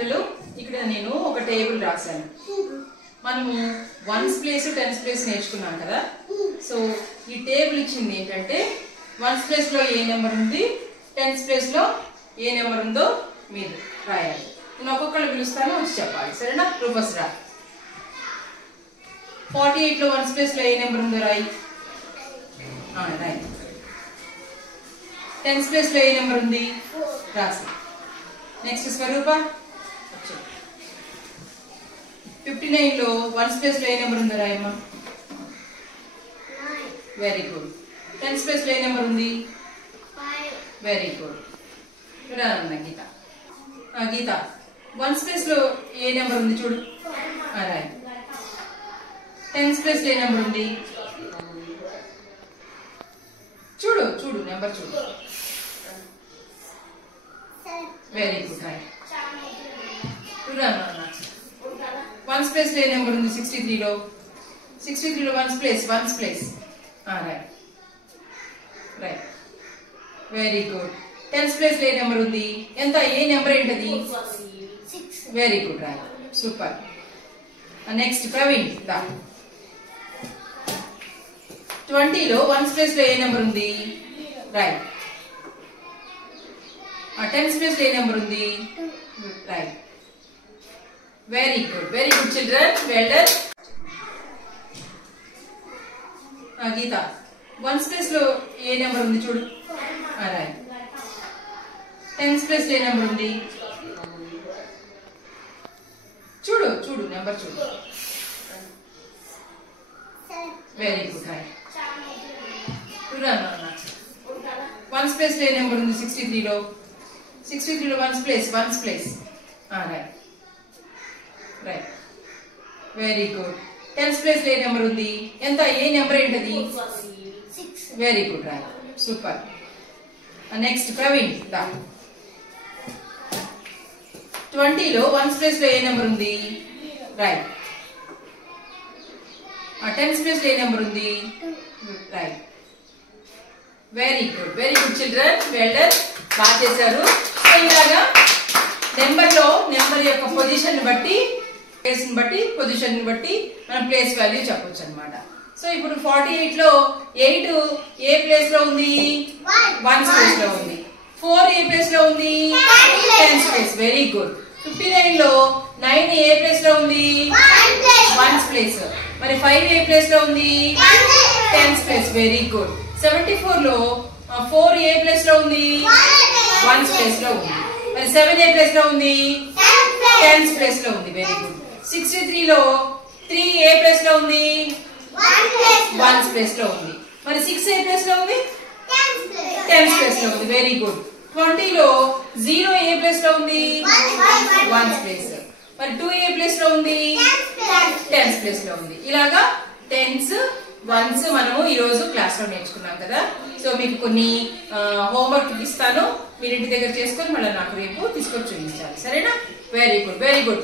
పిల్లలు ఇక్కడ నేను ఒక టేబుల్ రాశాను. మనము వన్స్ ప్లేస్ టెన్స్ ప్లేస్ నేర్చుకున్నాం కదా. సో ఈ టేబుల్ ఇచ్చింది ఏంటంటే వన్స్ ప్లేస్ లో ఏ నెంబర్ ఉంది, టెన్స్ ప్లేస్ లో ఏ నెంబర్ ఉందో మీరు రాయాలి. నేను ఒక్కొక్కళ్ళు పిలుస్తాను, వచ్చి చెప్పాలి, సరేనా? రూపస్ రా. 48 లో వన్స్ ప్లేస్ లో ఏ నెంబర్ ఉందో రాయి. రాయి. టెన్స్ ప్లేస్ లో ఏ నెంబర్ ఉంది రాసి. నెక్స్ట్ స్వరూప. 59 లో వన్స్ ప్లేస్ లో ఏ నెంబర్ ఉందో రాయమ్మా. Very good. టెన్స్ ప్లేస్ లో ఏ నెంబర్ ఉంది? Very good. Geetha. Geetha ones place లో ఏ నెంబర్ ఉంది చూడు. రాయ్. టెన్స్ ప్లేస్ లో ఏ నెంబర్ ఉంది చూడు. చూడు నెంబర్ చూడు. Very good. రాయ్. వన్స్ ప్లేస్ లో ఏ నెంబర్ ఉంది? 63 లో. 63 లో వన్స్ ప్లేస్ రాయ్. Right. Very good. Tens place లో ఏ నెంబర్ ఉంది? ఎంత? ఏ నెంబర్ ఏంటది? Very good. రాయ్. సూపర్. నెక్స్ట్ ప్రవీణ్. 20 లో వన్స్ ప్లేస్ లో ఏ నెంబర్ ఉంది? రైట్. టెన్స్ ప్లేస్ లో ఏ నెంబర్ ఉంది? Right. Very good. Very good children. Well done. Geetha ones place లో ఏ నెంబర్ ఉంది చూడు. రైట్. టెన్స్ ప్లేస్ లో ఏ నెంబర్ ఉంది చూడు. చూడు నెంబర్ చూడు. Very good. Right. Once place లో ఏ నెంబర్ ఉంది? 63 లో. 63 లో ones place right. Right. Very good. Tens place లో ఏ నెంబర్ ఉంది? ఎంత? ఏ నెంబర్ ఏంటది? Very good. Right. Super. Next Praveen. 20 లో వన్స్ ప్లేస్ లో ఏ నెంబర్ ఉంది? రైట్. టెన్స్ ప్లేస్ లో ఏ నెంబర్ ఉంది? Right. Very good. Very good children. Well done. బాగా చేశారు. ఇలాగా నెంబర్ యొక్క పొజిషన్ బట్టి, ప్లేస్ ని బట్టి, పొజిషన్ ని బట్టి మనం ప్లేస్ వాల్యూ చెప్పొచ్చు అనమాట. సో ఇప్పుడు 48 లో 8 ఏ ప్లేస్ లో ఉంది? వన్స్ ప్లేస్ లో ఉంది. 4 ఏ ప్లేస్ లో ఉంది? Tens place. Very good. 59 లో 9 ఏ ప్లేస్ లో ఉంది? Ones place. మరి 5 ఏ ప్లేస్ లో ఉంది? Tens place. Very good. 74 లో 4 ఏ ప్లేస్ లో ఉంది? వన్స్ ప్లేస్ లో ఉంది. మరి 7 ఏ ప్లేస్ లో ఉంది? టెన్స్ ప్లేస్ లో ఉంది. Very good. 63 లో 3 ఏ ప్లేస్ లో ఉంది? వన్స్ ప్లేస్ లో ఉంది. మరి 6 ఏ ప్లేస్ లో ఉంది? టెన్స్ ప్లేస్ లో ఉంది. Very good. 20 లో 0 ఏ ప్లేస్ లో ఉంది? Ones place. మరి 2 ఏ ప్లేస్ లో ఉంది? టెన్స్ ప్లేస్ లో ఉంది. ఇలాగా టెన్స్, వన్స్ మనము ఈ రోజు క్లాస్ లో నేర్చుకున్నాం కదా. సో మీకు కొన్ని హోంవర్క్ ఇస్తాను, మీరు ఇంటి దగ్గర చేసుకొని మళ్ళీ నాకు రేపు తీసుకొని చూపించాలి, సరేనా? Very good. Very good.